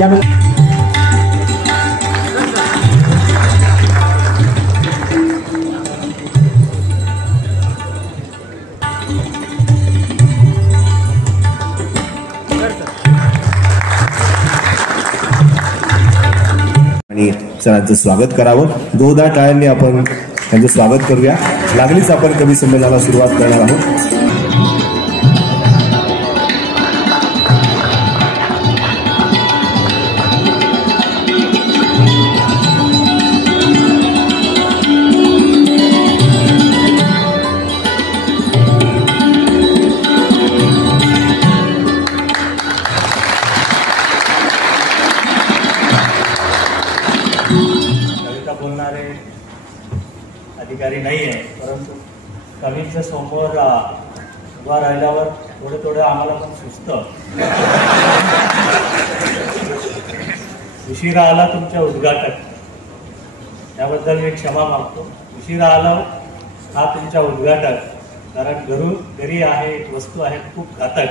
आणि सरांचं स्वागत करावं. दोनदा टाळ्यांनी आपण त्यांचं स्वागत करूया. लागलीच आपण कवी संमेलनाला सुरुवात करणार आहोत. बोलणारे अधिकारी नाही आहे, परंतु कवींच्या समोर उभा राहिल्यावर थोडं आम्हाला पण सुचतं. उशिरा आला तुमच्या उद्घाटक, त्याबद्दल मी क्षमा मागतो. उशिरा आला हा तुमच्या उद्घाटक, कारण घरी आहे एक वस्तू आहे खूप घातक.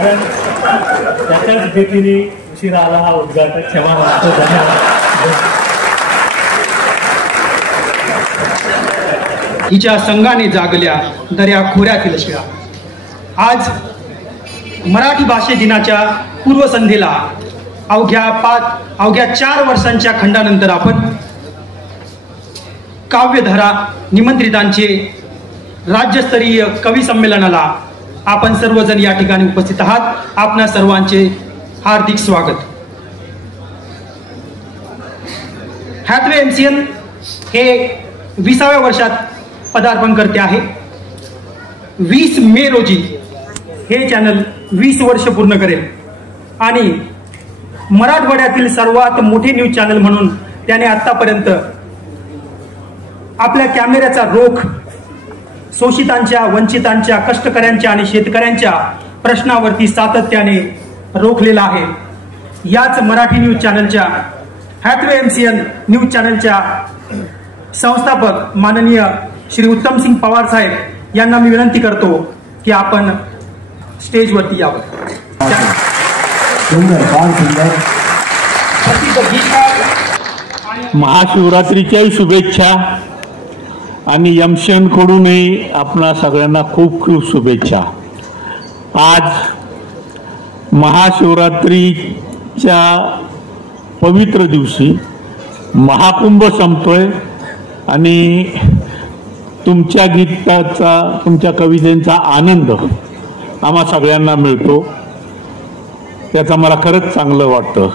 कारण त्याच्याच भीतीने उशिरा आला हा उद्घाटक. क्षमा मागतो. धन्यवाद. हिच्या संघाने जागल्या दर्या खोऱ्यातील शिळा. आज मराठी भाषे दिनाच्या पूर्वसंध्येला अवघ्या 4 वर्षांच्या खंडानंतर आपण काव्यधारा निमंत्रितांचे राज्यस्तरीय कवी संमेलनाला आपण सर्वजण या ठिकाणी उपस्थित आहात. आपणा सर्वांचे हार्दिक स्वागत. हॅथवे MCN हे 20व्या वर्षात पदार्पण करते आहे. 20 मे रोजी हे चॅनल 20 वर्ष पूर्ण करेल आणि मराठवाड्यातील सर्वात मोठे न्यूज चॅनल म्हणून त्याने आतापर्यंत आपल्या कॅमेऱ्याचा रोख शोषितांच्या, वंचितांच्या, कष्टकऱ्यांच्या आणि शेतकऱ्यांच्या प्रश्नावरती सातत्याने रोखलेला आहे. याच मराठी न्यूज चॅनलच्या हॅथवे MCN न्यूज चॅनलच्या संस्थापक माननीय श्री उत्तमसिंग पवार साहेब यांना मी विनंती करतो की आपण स्टेजवरती यावं. महाशिवरात्रीच्याही शुभेच्छा आणि MCN कडूनही आपणा सगळ्यांना खूप खूप शुभेच्छा. आज महाशिवरात्रीच्या पवित्र दिवशी महाकुंभ संपतोय आणि तुमच्या गीताचा, तुमच्या कवितेचा आनंद आम्हा सगळ्यांना मिळतो. त्याचा मला खरंच चांगलं वाटतं.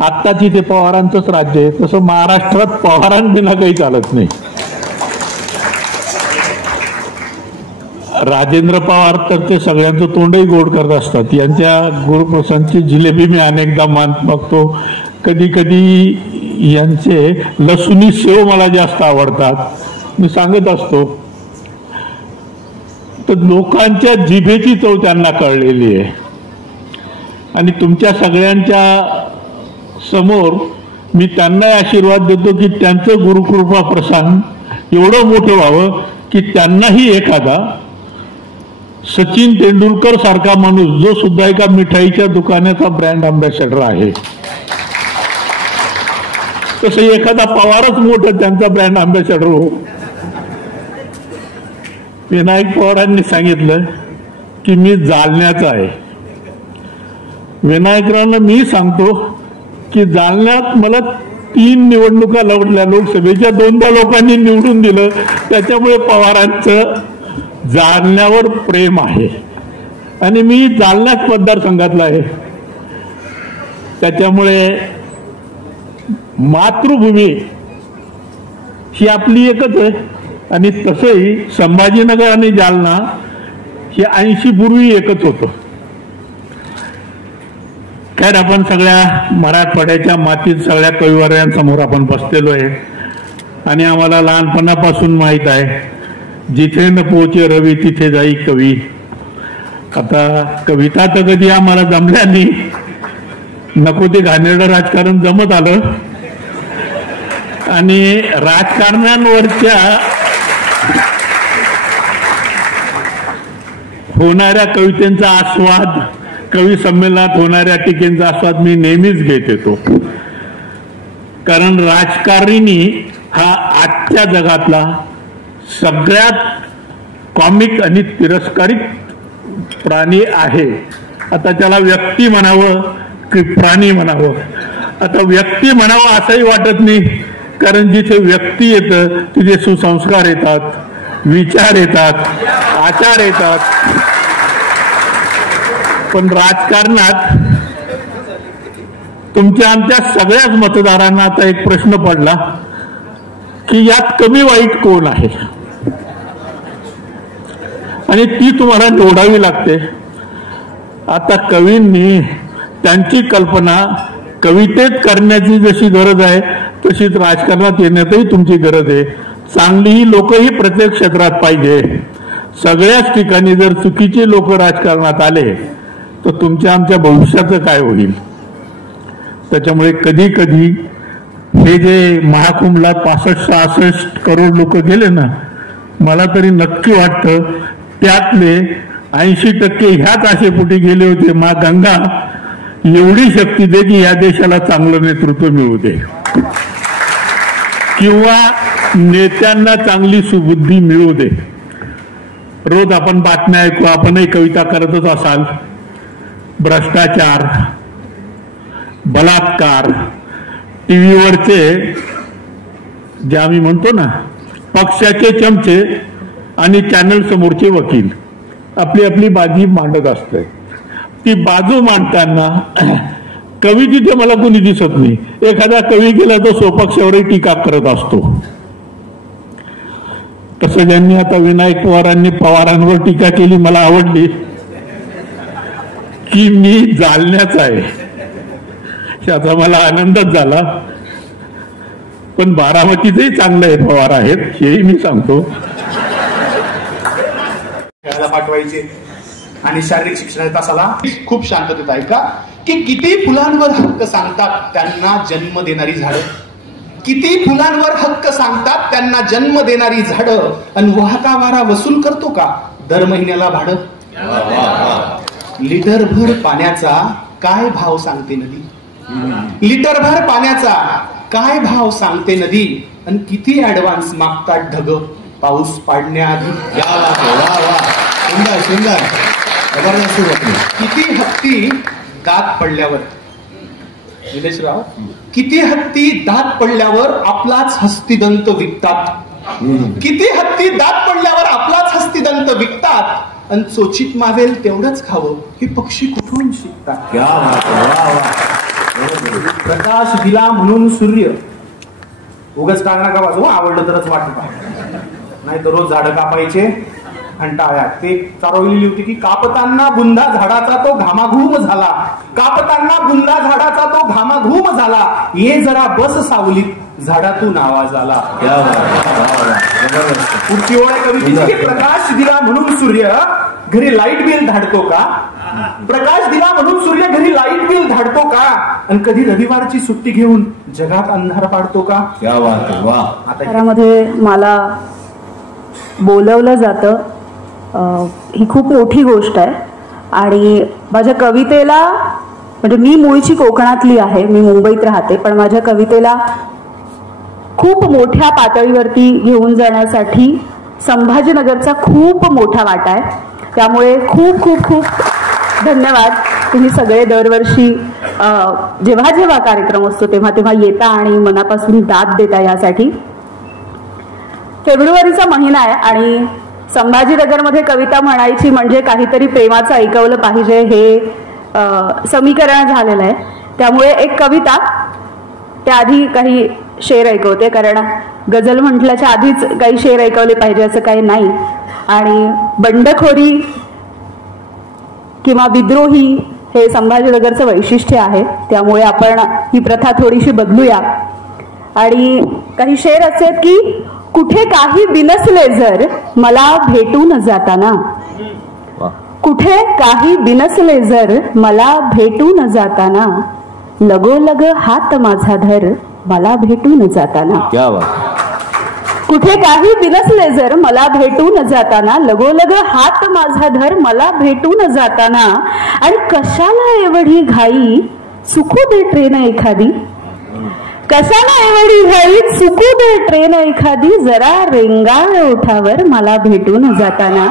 आत्ताची ते पवारांचंच राज्य आहे, तसं महाराष्ट्रात पवारांविना काही चालत नाही. राजेंद्र पवार तर ते सगळ्यांचं तोंडही गोड करत असतात. यांच्या गुरुप्रसादची जिलेबी मी अनेकदा मान बघतो. कधी कधी यांचे लसुणी शेव मला जास्त आवडतात. मी सांगत असतो तर लोकांच्या जिभेची चव त्यांना कळलेली आहे. आणि तुमच्या सगळ्यांच्या समोर मी त्यांना आशीर्वाद देतो की त्यांचं गुरुकृपा प्रसाद एवढं मोठं व्हावं की त्यांनाही एखादा सचिन तेंडुलकर सारखा माणूस, जो सुद्धा एका मिठाईच्या दुकानाचा ब्रँड अँबॅसेडर आहे, तसं एखादा पवारच मोठं त्यांचा ब्रँड अँबॅसेडर हो. विनायक पवारांनी सांगितलं की मी जालन्याचा आहे. विनायकरांना मी सांगतो की जालन्यात मला 3 निवडणुका लढल्या, लोकसभेच्या 2दा लोकांनी निवडून दिलं. त्याच्यामुळे पवारांचं जालन्यावर प्रेम आहे आणि मी जालन्याच मतदारसंघातला आहे. त्याच्यामुळे मातृभूमी ही आपली एकच आहे. आणि तसंही संभाजीनगर आणि जालना हे 80 पूर्वी एकच होतं. खैर आपण सगळ्या मराठवाड्याच्या मातीत सगळ्या कविवर्यांसमोर आपण बसलेलो आहे आणि आम्हाला लहानपणापासून माहीत आहे, जिथे न पोहोचे रवी तिथे जाई कवी. आता कविता तर कधी आम्हाला जमल्या नाही, नको ते घाणेरडं राजकारण जमत आलं आणि राजकारणांवरच्या होणाऱ्या कवितेचा आस्वाद, कवी संमेलनात होणाऱ्या टीकेचा आस्वाद मी नेहमीच घेत येतो. कारण राजकारणी हा आजच्या जगातला सगळ्यात कॉमिक आणि तिरस्कारित प्राणी आहे. आता त्याला व्यक्ती म्हणावं की प्राणी म्हणावं? आता व्यक्ती म्हणावं असंही वाटत नाही, कारण जिथे व्यक्ती येतं तिथे सुसंस्कार येतात, विचार येतात, आचार येतात. पण राजकारणात तुमच्या आमच्या सगळ्याच मतदारांना आता एक प्रश्न पडला की यात कमी वाईट कोण आहे, आणि ती तुम्हाला निवडावी लागते. आता कवींनी त्यांची कल्पना कवितेत करण्याची जशी गरज आहे तशीच राजकारणात येण्यातही तुमची गरज आहे. चांगली लोकही प्रत्येक क्षेत्रात पाहिजे. सगळ्याच ठिकाणी जर चुकीचे लोक राजकारणात आले तर तुमच्या आमच्या भविष्याचं काय होईल? त्याच्यामुळे कधी कधी हे जे महाकुंभला 65-66 करोड लोक गेले ना, मला तरी नक्की वाटतं त्यातले 80% ह्याच आशेपोटी गेले होते, मा गंगा एवढी शक्ती दे की या देशाला चांगलं नेतृत्व मिळू दे, किंवा नेत्यांना चांगली सुबुद्धी मिळू दे. रोज आपण बातम्या ऐकू, आपणही कविता करतच असाल. भ्रष्टाचार, बलात्कार, टीव्हीवरचे जे आम्ही म्हणतो ना पक्षाचे चमचे आणि चॅनल समोरचे वकील आपली आपली बाजी मांडत असते. ती बाजू मांडताना कवी तिथे मला कोणी दिसत नाही. एखादा कवी गेला तो स्वपक्षावरही टीका करत असतो. तसं ज्यांनी आता विनायक पवारांनी पवारांवर टीका केली मला आवडली की मी जालन्याचा आहे, त्याचा मला आनंदच झाला. पण बारामतीचेही चांगले पवार आहेत हेही मी सांगतो. खेळायला पाठवायचे आणि शारीरिक शिक्षणाच्या तासाला खूप शांततेत ऐका की किती फुलांवर हक्क सांगतात त्यांना जन्म देणारी झाडं, किती फुलांवर हक्क सांगतात त्यांना जन्म देणारी झाडं, आणि वाहता वारा वसूल करतो का दर महिन्याला भाडं? लिटरभर पाण्याचा काय भाव सांगते नदी, लिटरभर पाण्याचा काय भाव सांगते नदी, आणि किती ऍडव्हान्स मागतात ढग पाऊस पाडण्याआधी. सुंदर सुंदर, किती हत्ती दात पडल्यावर, निलेशराव, किती हत्ती दात पडल्यावर आपलाच हस्तिदंत विकतात, किती हत्ती दात पडल्यावर आपलाच हस्तिदंत विकतात, आणि चोचीत मावेल तेवढंच खावं हे पक्षी कुठून शिकतात. प्रकाश दिला म्हणून सूर्य, उगाच कारणा का वाजवा, आवडलं तरच वाटत, नाही तर रोज झाडं कापायचे आणि टाळ्यात ते चारवलेली होती की कापताना बुंदा झाडाचा तो घामाघूम झाला, कापताना बुंदा झाडाचा तो घामाघूम झाला, ये जरा बस सावलीत झाडातून आवाज आला. पुढची ओळ कवितेची, प्रकाश दिला म्हणून सूर्य घरी लाईट बिल धाडतो का, प्रकाश दिला म्हणून सूर्य घरी लाईट बिल धाडतो का, आणि कधी रविवारची सुट्टी घेऊन जगात अंधार पाडतो का. घरामध्ये मला बोलवलं जातं ही खूप मोठी गोष्ट आहे. आणि माझ्या कवितेला, म्हणजे मी मूळची कोकणातली आहे, मी मुंबईत राहते, पण माझ्या कवितेला खूप मोठ्या पातळीवरती घेऊन जाण्यासाठी संभाजीनगरचा खूप मोठा वाटा आहे. त्यामुळे खूप खूप खूप धन्यवाद. तुम्ही सगळे दरवर्षी जेव्हा जेव्हा कार्यक्रम असतो तेव्हा तेव्हा येता आणि मनापासून दाद देता. यासाठी फेब्रुवारीचा महिना आहे आणि संभाजीनगरमध्ये कविता म्हणायची म्हणजे काहीतरी प्रेमाचं ऐकवलं पाहिजे हे समीकरण झालेलं आहे. त्यामुळे एक कविता, त्याआधी काही शेर ऐकवते, कारण गझल म्हटल्याच्या आधीच काही शेर ऐकवले पाहिजे असं काही नाही. आणि बंडखोरी किंवा विद्रोही हे संभाजीनगरचं वैशिष्ट्य आहे. त्यामुळे आपण ही प्रथा थोडीशी बदलूया. आणि काही शेर असे आहेत की, कुठे काही बिनसले जर मला भेटून जाताना, कुठे काही बिनसले जर मला भेटून जाताना, लगोलग हात माझा धर मला भेटून जाताना. कुठे काही बिनसले जर मला भेटून जाताना, लगोलग हात माझा धर मला भेटून जाताना, आणि कशाला एवढी घाई चुकू दे ट्रेन एखादी, कशाला एवढी घाई चुकू दे ट्रेन एखादी, जरा रेंगाळ ओठावर मला भेटून जाताना,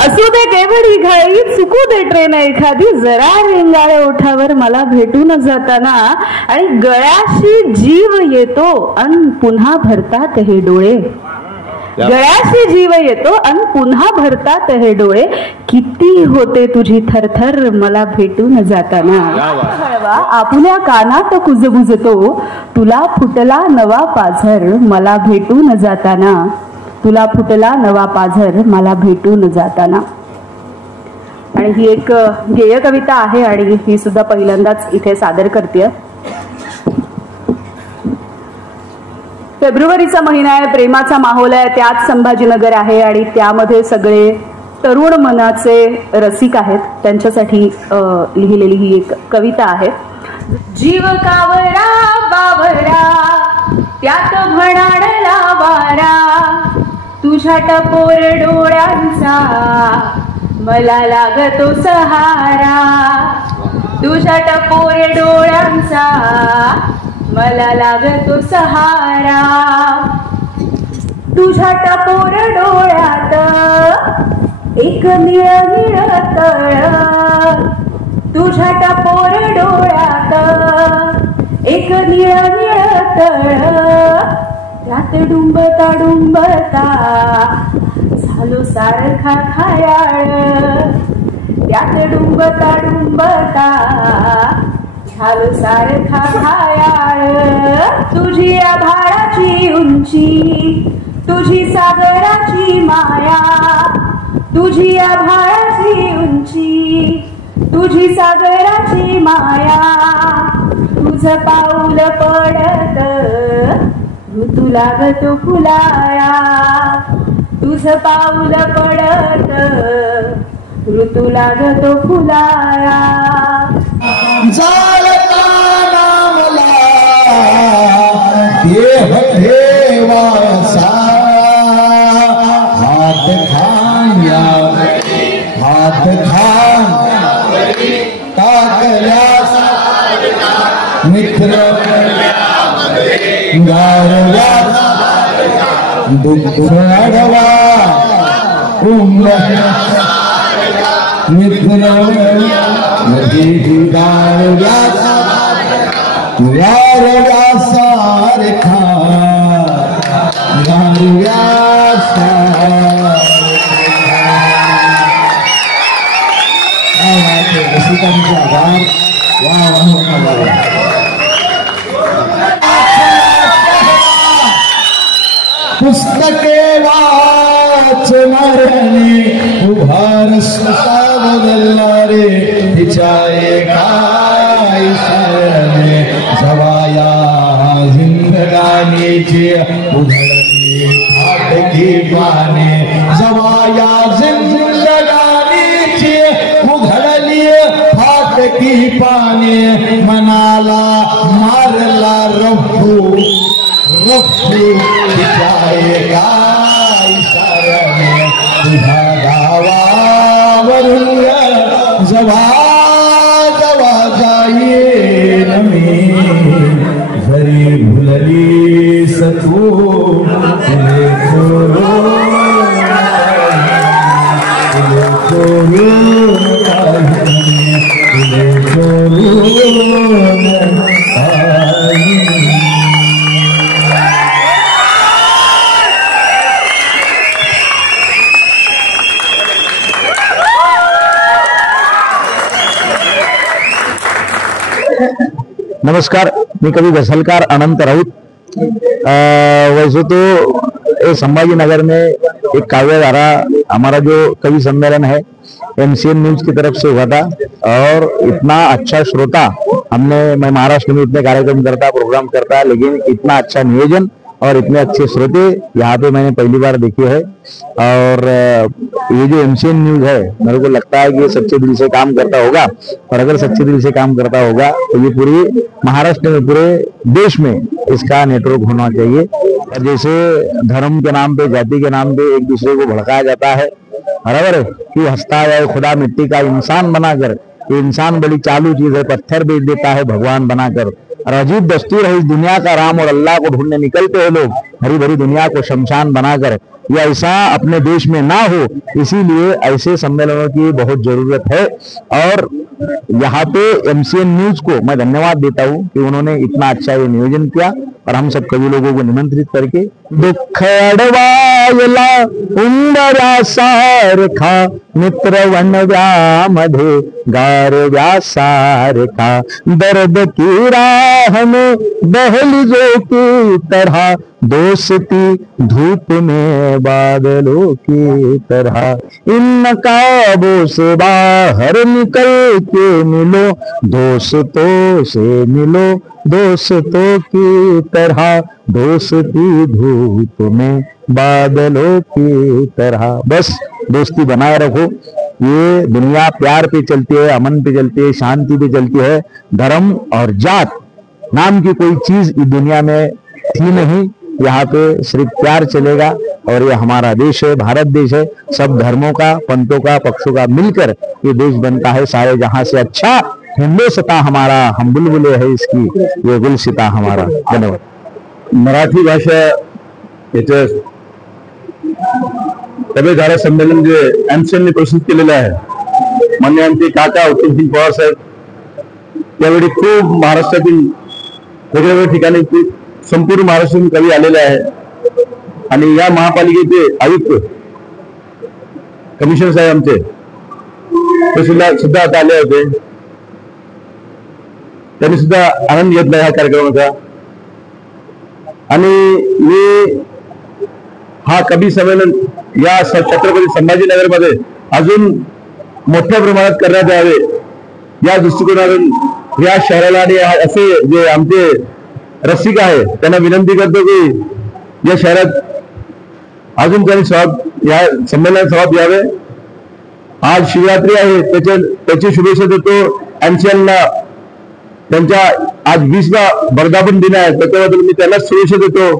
असू दे केवढी घाई चुकू दे ट्रेन एखादी, जरा रेंगाळ ओठावर मला भेटून जाताना, आणि गळ्याशी जीव येतो अन पुन्हा भरतात हे डोळे, गळ्याशी जीव येतो अन पुन्हा भरतात हे डोळे, किती होते तुझी थरथर मला भेटून जाताना, आपुल्या कानात कुजबुजतो तुला फुटला नवा पाझर मला भेटून जाताना, तुला फुटला नवा पाझर मला भेटून जाताना. आणि ही एक गेय कविता आहे आणि ही सुद्धा पहिल्यांदाच इथे सादर करते. फेब्रुवारीचा महिना आहे, प्रेमाचा माहोल आहे, त्यात संभाजीनगर आहे आणि त्यामध्ये सगळे तरुण मनाचे रसिक आहेत, त्यांच्यासाठी लिहिलेली ही एक कविता आहे. जीव कावरा बावरा त्यात म्हणाडला वारा, तुझ्या टपोर डोळ्यांचा मला लागतो सहारा, तुझ्या टपोर डोळ्यांचा मला लागतो सहारा, तुझ्या टपोर डोळ्यात एक निळ निळ तळ, तुझ्या टपोर डोळ्यात एक निळ निळ तळ, त्यात डुंबता डुंबता झालो सारखा खायाळ, त्यात डुंबता डुंबता झालो सारखा खायाळ, तुझी आभाळाची उंची तुझी सागराची माया, तुझी आभाळाची उंची तुझी सागराची माया, तुझं पाऊल पडत ऋतू लागतो फुलाया, तुझं पाऊल पडत ऋतू लागतो फुलाया, जाळता नामला देह ठेवासा, हात खाया हात खान टाकल्यास मित्र गारव्यात दुःख अडवा मित्र गारव्यात गारव्यासारखा पुस्तके वाचणाऱ्याने उभार सावरणारे तिच्या एका इशाऱ्याने जवाया जिंदगानीची उघडली फाटकी पाने, जवाया जिंदगानीची उघडली फाटकी पाने, मनाला मारला रफू रफू तिच्या एका इशाऱ्याने, तुझ्या गावावरून जवा जवा जाईन मी, जरी भुललीस तू तुले नमस्कार, मी कवि गजलकार अनंत राउत। वैसे तो संभाजी नगर में एक काव्य धारा हमारा जो कवि सम्मेलन है MCN न्यूज की तरफ से हुआ था और इतना अच्छा श्रोता हमने, मैं महाराष्ट्र में इतने कार्यक्रम करता प्रोग्राम करता, लेकिन इतना अच्छा नियोजन और इतने अच्छे श्रोते यहाँ पे मैंने पहली बार देखे हैं। और ये जो MCN न्यूज है, मेरे को लगता है कि ये सच्चे दिल से काम करता होगा, और अगर सच्चे दिल से काम करता होगा तो ये पूरे महाराष्ट्र में, पूरे देश में इसका नेटवर्क होना चाहिए। और जैसे धर्म के नाम पे, जाति के नाम पे एक दूसरे को भड़काया जाता है, बराबर है, कि हंसता है खुदा मिट्टी का इंसान बनाकर। ये इंसान बड़ी चालू चीज है, पत्थर बेच देता है भगवान बनाकर। और अजीब दस्तूर है इस दुनिया का, राम और अल्लाह को ढूंढने निकलते हैं लोग, हरी भरी दुनिया को शमशान बनाकर। ये ऐसा अपने देश में ना हो, इसीलिए ऐसे सम्मेलनों की बहुत जरूरत है। और यहाँ पे MCN न्यूज को मैं धन्यवाद देता हूँ कि उन्होंने इतना अच्छा ये नियोजन किया और हम सब कवि लोगों को निमंत्रित करके। दुःख अडवायला उंबरा सारखा, मित्र वनव्यामध्ये गारव्या सारखा, दर्द की राह में दहलीजों की तरह, दोस्ती धूप में बादलों की तरह, इन नकाबों से बाहर निकल के मिलो, दोस्तों से मिलो दोस्तों की तरह, दोस्ती धूप में बादलों की तरह। बस दोस्ती बनाए रखो। ये दुनिया प्यार पे चलती है, अमन पे चलती है, शांति पे चलती है। धर्म और जात नाम की कोई चीज इस दुनिया में थी नहीं। यहाँ पे सिर्फ प्यार चलेगा। और ये हमारा देश है, भारत देश है, सब धर्मों का, पंथों का, पक्षों का मिलकर ये देश बनता है सारे जहां से अच्छा। हिंदुस्तान हमारा, हम बुलबुले है इसकी, ये गुलसिता हमारा। धन्यवाद। मराठी भाषा याचं सभे धारा संमेलन जे MCN ने प्रस्तुत केलेलं आहे, माननीय आमचे काका उत्तमसिंग पवार साहेब, त्यावेळी खूप महाराष्ट्रातील वेगवेगळ्या ठिकाणी संपूर्ण महाराष्ट्रातून कवी आलेले आहे। आणि या महापालिकेचे आयुक्त कमिशनर साहेब आमचे ते सुद्धा आता आले होते। त्यांनी सुद्धा आनंद घेतला या कार्यक्रमाचा। आणि मी हा कवी संमेलन या छत्रपती संभाजीनगर मध्ये अजून मोठ्या प्रमाणात करण्यात यावे या दृष्टिकोनातून या शहराला आणि असे जे आमचे रसिक आहे त्यांना विनंती करतो की या शहरात अजून त्यांनी या संमेलनात सहभाग घ्यावे। आज शिवरात्री आहे, त्याची शुभेच्छा देतो MCNला। त्यांच्या आज 20वा वर्धापन दिन आहे, त्याच्याबद्दल मी त्यांना शुभेच्छा देतो।